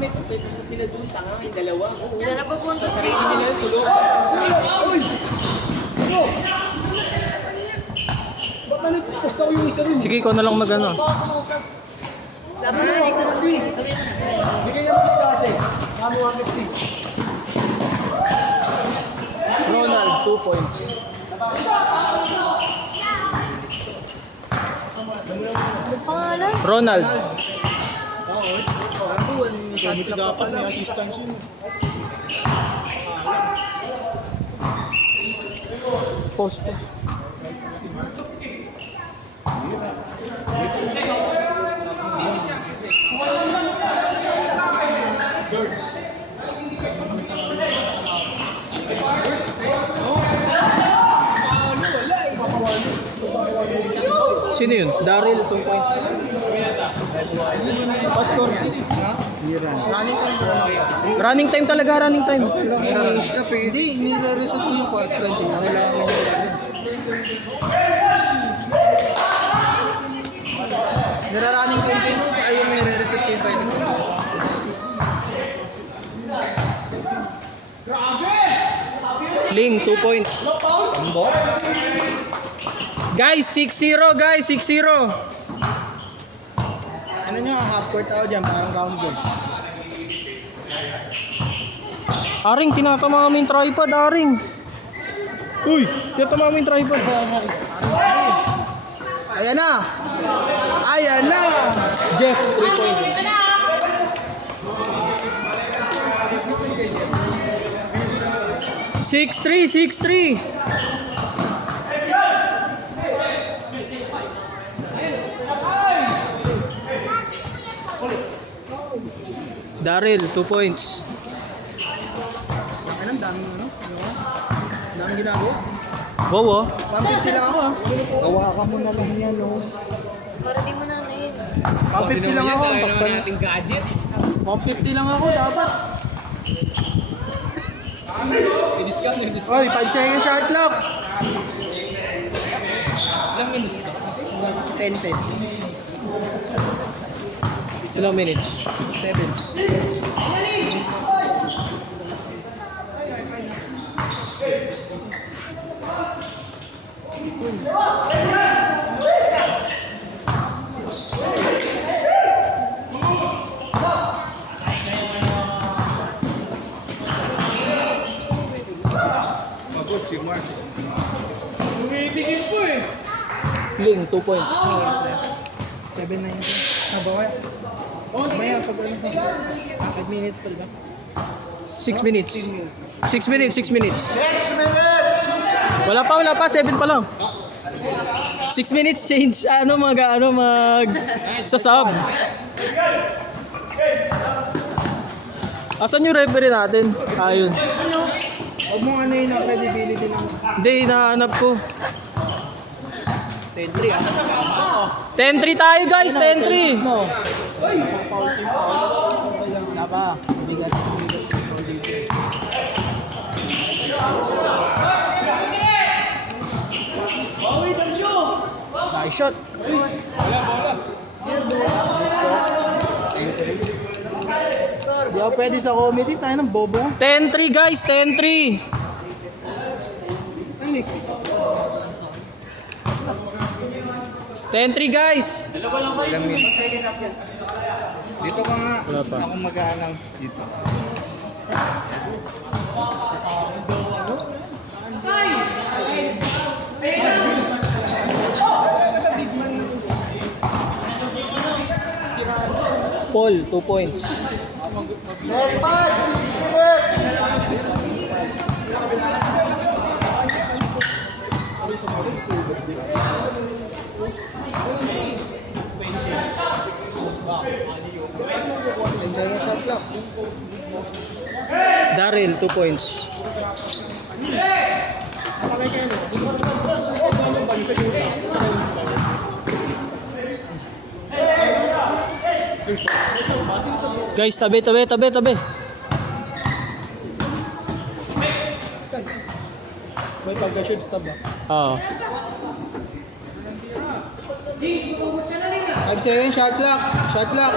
may pagpipos na sila doon, tanga yung dalawa. Wala na pupunta Sa sarili nila yung tulog. Ba't na nagposta ko yung isa rin? Sige, ikaw na lang mag-ano. Sabi mo, ikaw na rin. Bigay naman yung klase. Kamo 150. Ronald, 2 points. Anong pangalan? Ronald. Post po. Sino yun? Daryl, 2 points. Pastor. Running time talaga, running time. Hindi, nire-reset ko yung quad friend. Nira-running game din. Ayun, nire-reset ko yung quad. Ling, 2 points. Guys, 6-0 guys, 6-0. Ano nyo, half court ako dyan, parang round goal. Aring, tinatama kami yung tripod, Aring. Uy, tinatama kami yung tripod. Ayan na! Ayan na! Jeff, 3 points. Six-three, 6-3. Daryl, 2 points. Anong daming ano? Daming ginagawa. Wow, oh. 150 lang ako ah. Hawakan mo na lang yan, no? Para di mo na ano yun. 150 lang ako. nating gadget. 150 lang ako dapat. I-discount, i-discount. Oy, 5 seconds shot clock. Ilang minutes ka? 10-10. Ilang minutes? 7. Bumibigil po eh. Ling, 2 points. 7-9. Nabawa. Maya, pag ano ka. 5 minutes pa diba? 6 minutes. 6 minutes, 6 minutes. Wala pa, 7 pa lang. 6 minutes change, sa sub. Asan yung referee natin? Ayun. Huwag mong ano yun ang credibility ng Hindi, hinahanap ko. 10-3 ah. 10-3 tayo guys, 10-3. No. Paul team foul. Daba, bigat foul dito. Nice shot. Score. Di ako pwede sa comedy, tayo ng bobo. 10-3 guys, 10-3. Guys. Ilang minutes? Dito ka nga. Wala pa. Ako mag-a-announce dito. Paul, 2 points. Next 5, 6 minutes. Enjoy yung shot clock. Daryl, 2 points. Guys, tabi. May pagka-shoot stop ba? Oo. 5 seconds, shot clock. Shot clock.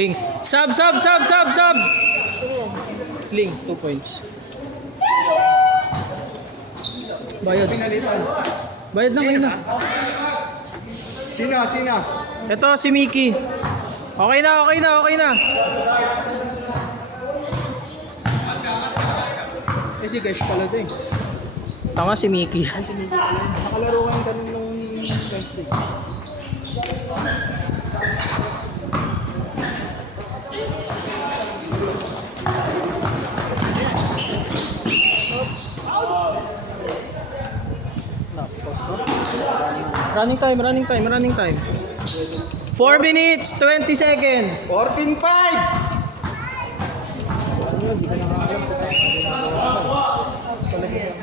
Link. Sub. Ano yan? Link, 2 points. Bayad. Pinalitan. Bayad na ngayon na. Sino? Ito si Mickey. Okay na. Eh si Gesh pala din. Tanga si Mickey. Ay si Miguel pala. Nakalaro kayong ganun nung Wednesday. Pause ko. Running time. 4 minutes, 20 seconds. 14-5! Ano yun? Di ka nakakalam ko. Talaga yan.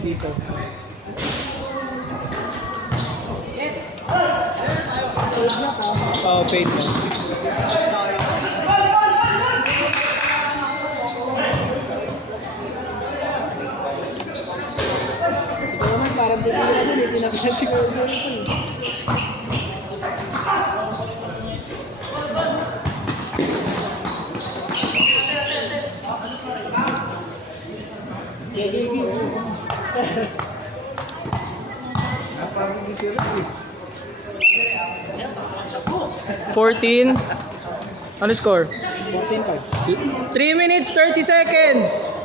Dito. Oh, paid na. Ikaw naman parang tinira din. Tinapis si Kuya Jericho eh. Gigi. 14. Ano score? 14-5. 3 minutes, 30 seconds.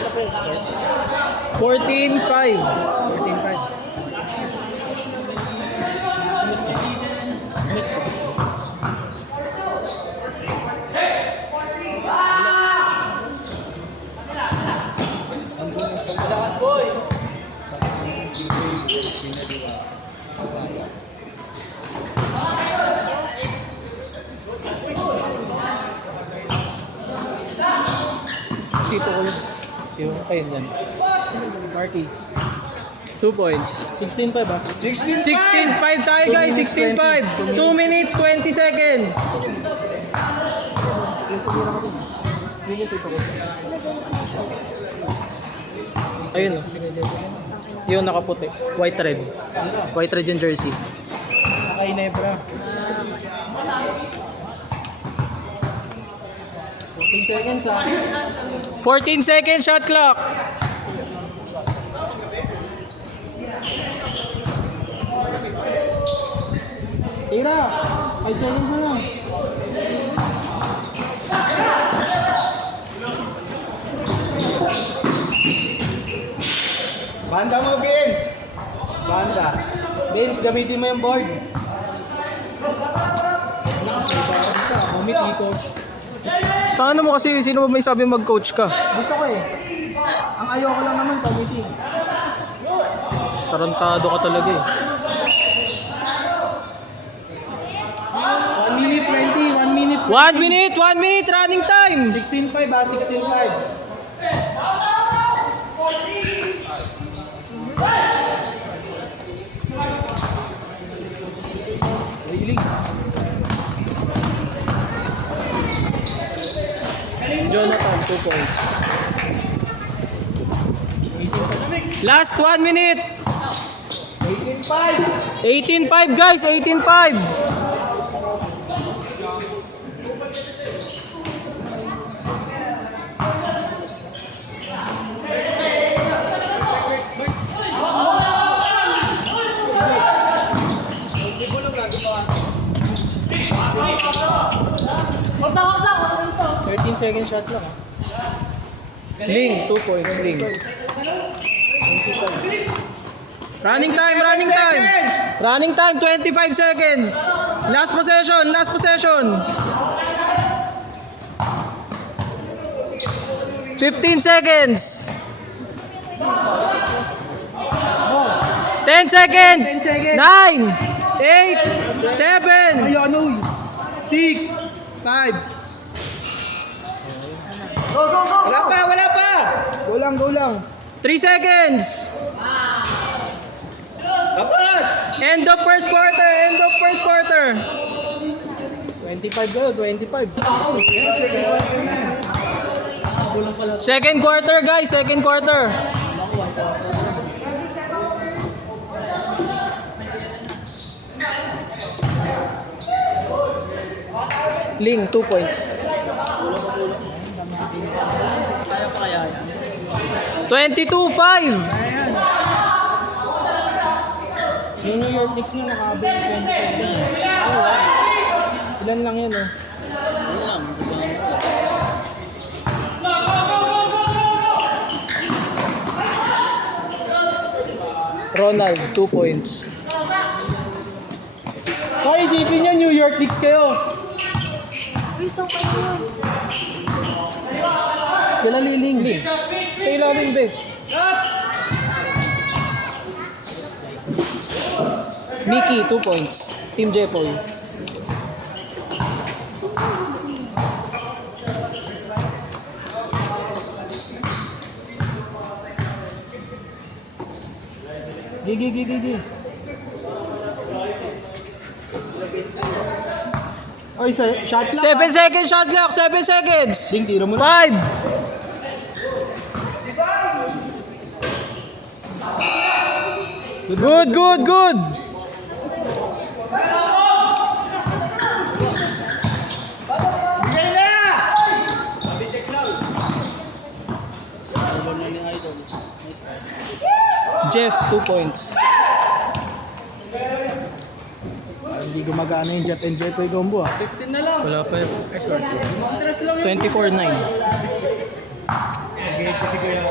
Ano pa yung score? 14-5. 14-5. Dito ko yun. Yung kayo yan. Marty. 2 points. 16-5 ah. 16-5 tayo guys, 16-5. 2 minutes, 20 seconds. Ayun o. Yung nakaputi. White red. White red yung jersey. Kay Nebra. 14 seconds ah. 14 seconds shot clock. Tira! 5 seconds na lang. Banda mo, Vince! Banda. Vince, gamitin mo yung board. Anak, may barang ka. Committee coach. Paano mo kasi sino ba may sabi mag-coach ka? Gusto ko eh. Ang ayoko lang naman, committee. Tarantado ka talaga eh. 1 minute 20, 1 minute. 1 minute running time. 16-5 ah, 16-5. Really? Jonathan, 2 points. Last 1 minute. 18-5. 18-5 guys, 18-5. Wag lang. 13 second shot lang ah. Ling, 2 points, Ling. 25. Running time. Running time, 25 seconds. Last possession. 15 seconds. 10 seconds. 10 seconds. 9, 8, 7. Ay, ano? 6, 5. Wala pa, wala pa! Go lang, go lang. 3 seconds! Tapos! End of first quarter! End of first quarter! 25 go, 25. Second quarter guys, second quarter. Ling, 2 points. 22-5. Ayan. Yung New York Knicks nga nakahabol ng 25. Ilan lang yan, oh. Ronald, 2 points. Kaya isipin nyo, New York Knicks kayo. Gusto ko yun. Kailan liling? Sa ilalim, be. Mickey, 2 points. Team Jepoy. Gigi. Oy, shot clock. 7 seconds shot clock, 7 seconds. Ding, tira mo na. 5. Good. Jeff, 2 points. Hindi gumagana yung Jeff and Jepoy combo, ah. Wala pa yun. 24-9. Kasi kuya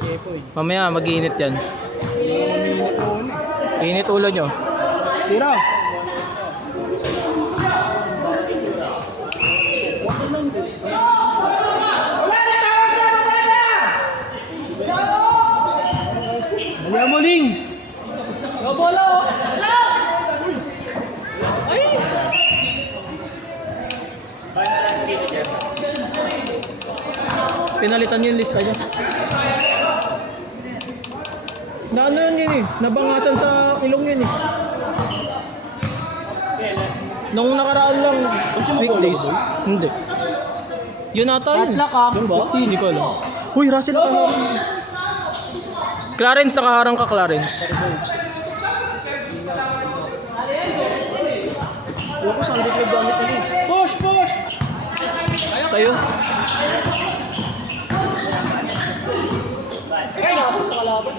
Jepoy. Mamaya mag-iinit yan. Init ulo nyo. Tira. Dalihan mo, Ling. Pinalitan yung lista niya. Na ano yun eh, nabangasan sa ilong yun eh. Nung nakaraan lang, weekdays. Hindi. Yun ata yun. Shot clock, ah. Yun ba? Hindi ko alam. Uy, Russell nakaharang. Clarence, nakaharang ka, Clarence. Wala ko saan dito gamit ulit. Push! Sa'yo? Ay, nasa sa kalaban.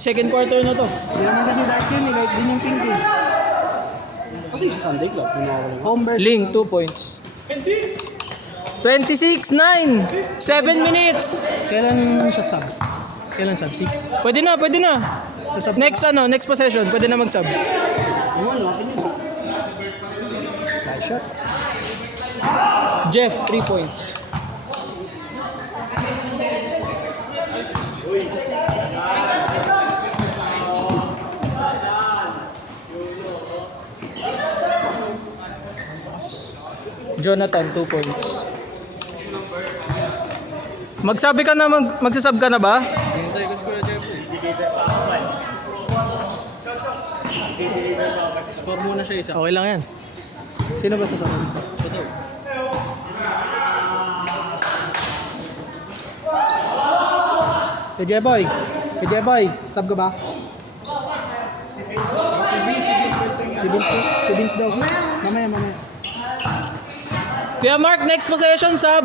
Second quarter na to. Hindi naman kasi dark yun, eh. Kahit din yung pink, eh. Kasi sa Sunday Club, home versus Ling, 2 points. 26-9. 7 minutes. Kailan siya sub? Kailan sub? 6? Pwede na. Sub Next possession, pwede na mag-sub. Nice shot. Jeff, 3 points. Jonathan, 2 points. Magsabi ka na, magsasab ka na ba? Hintay ko si Kuya Jeffrey. Score muna siya isa. Okay lang yan. Sino ba sasabi? Totoo. Si Jeboy. Si Jeboy, sub ka ba? Si Vince daw. Mamaya. Kuya Mark, next possession, sub.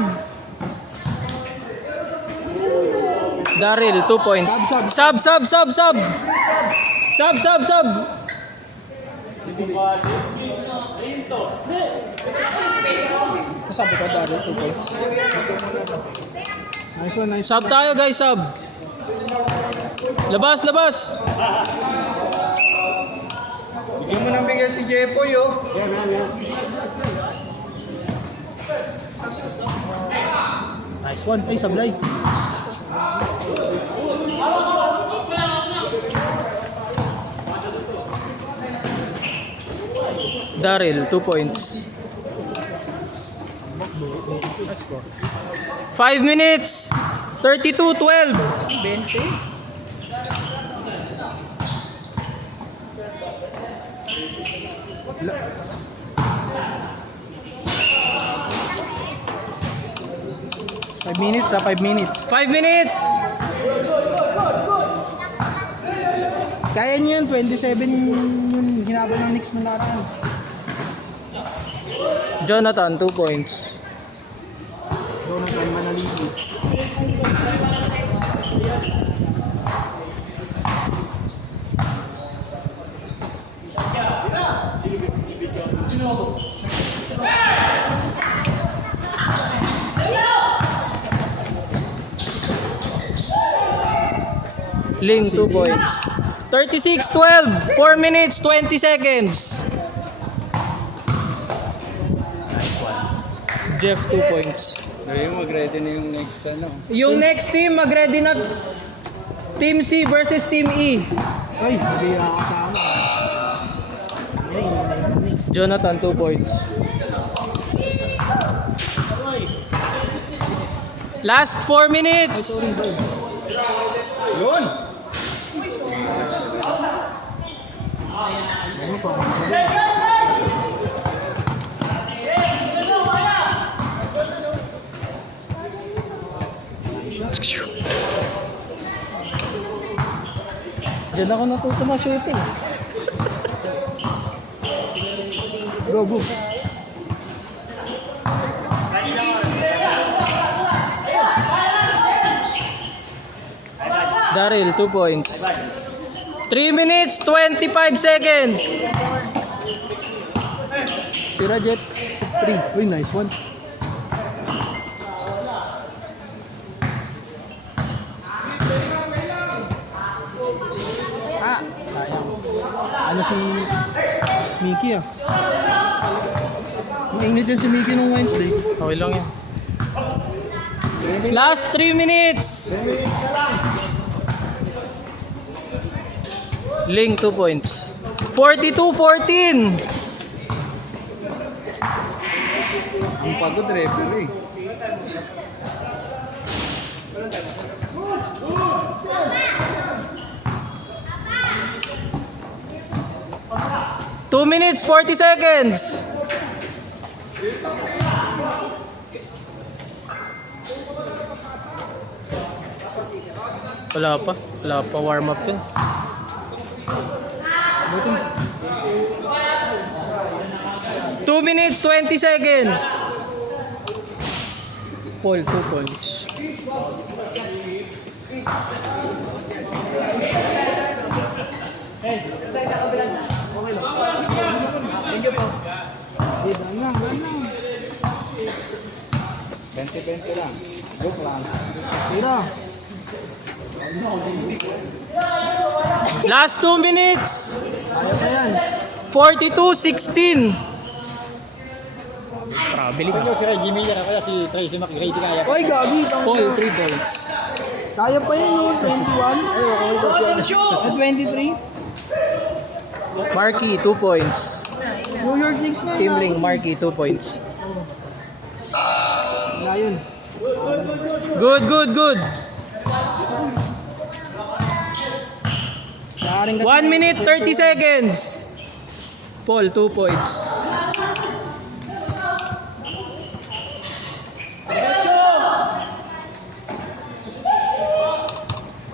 Daryl, 2 points. Sub. Sub. Sasabi ka, Daryl, 2 points. Nice one. Sub tayo, guys, sub. Labas. Bigyan mo ng bigyan si Jepoy, oh. Nice one. Ay, sablay. Daryl, 2 points. 5 minutes. 32-12. 20. Five minutes 5 minutes. 5 minutes. Kaya niyo yun, 27 yung hinabol ng Knicks nung nakaraan. Jonathan, 2 points. Donovan Manalili. Ling, 2 points. 36-12. 4 minutes, 20 seconds. Nice one. Jeff, 2 points. Ngayon mag-ready na yung next ano. Yung next team, mag-ready na. Team C versus Team E. Ay, hindi ako kasama. Ay. Jonathan, 2 points. Last 4 minutes. Sorry, boy. Yun! Ano pa? Diyan ako natuto ma-shooting. Go, go. Daryl, 2 points. 3 minutes, 25 seconds. Tira, Jeff. 3. Uy, nice one. Ah, sayang. Ano si Mickey ah? Mainit yan si Mickey nung Wednesday. Okay lang yan. Last 3 minutes. Ling, 2 points. 42-14. Ang pagod referee. Two minutes, 40 seconds. Wala pa. Wala pa warm up yun. Buti. 2 minutes, 20 seconds. Paul, 2 points. Eh, daan lang. 20-20 lang. Joke lang. Tira. Last 2 minutes. Kaya pa yan. 42-16. Trabili ka. Si Reggie Miller kaya si Tracy McGrady kaya. Oy, gagi. Paul, 3 points. Kaya pa yan, no? 21. At 23. Marky, 2 points. New York Knicks na. Team Ling, Marky, 2 points. Wala yun. Good, good, good. Maaring 1 minute, 30 seconds. Paul, 2 points.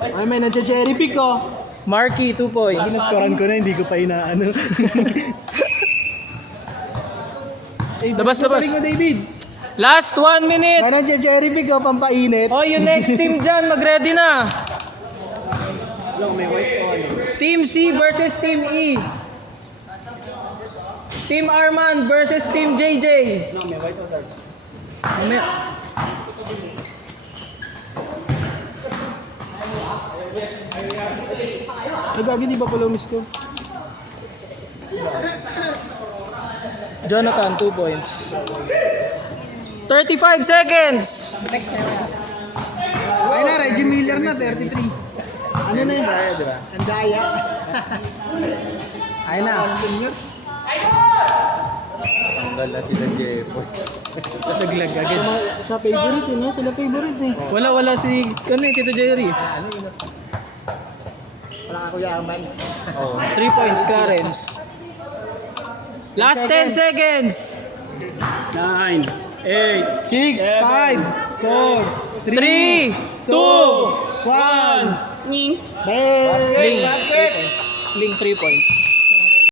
Ay, may nadya-cherry pick ko. Marky, 2 points. Ginaskoran ko na, hindi ko pa inaano. Eh, Labas, labas. balik mo, David. Last 1 minute. Parang cherry pick ko, pampainit. Oh, yung next team dyan, mag-ready na. Team C versus Team E. Team Arman versus Team JJ. Mamaya. Nagagi, di ba pala miss ko? Jonathan, 2 points. 35 seconds. Ay na, Reggie Miller na, 33. Ano na yun? Ang daya. Ay na. Wala sila Jepo. Nasaglag agad. Siya favorite eh, no? Sila favorite eh. Wala si, Tito Jerry. Wala ka kuyaman. Oo. 3 points, Clarence. Last 10 seconds. 9, 8, 6, 5, 4, 3, 2, 1. Ning. Bang! Ling 3 points.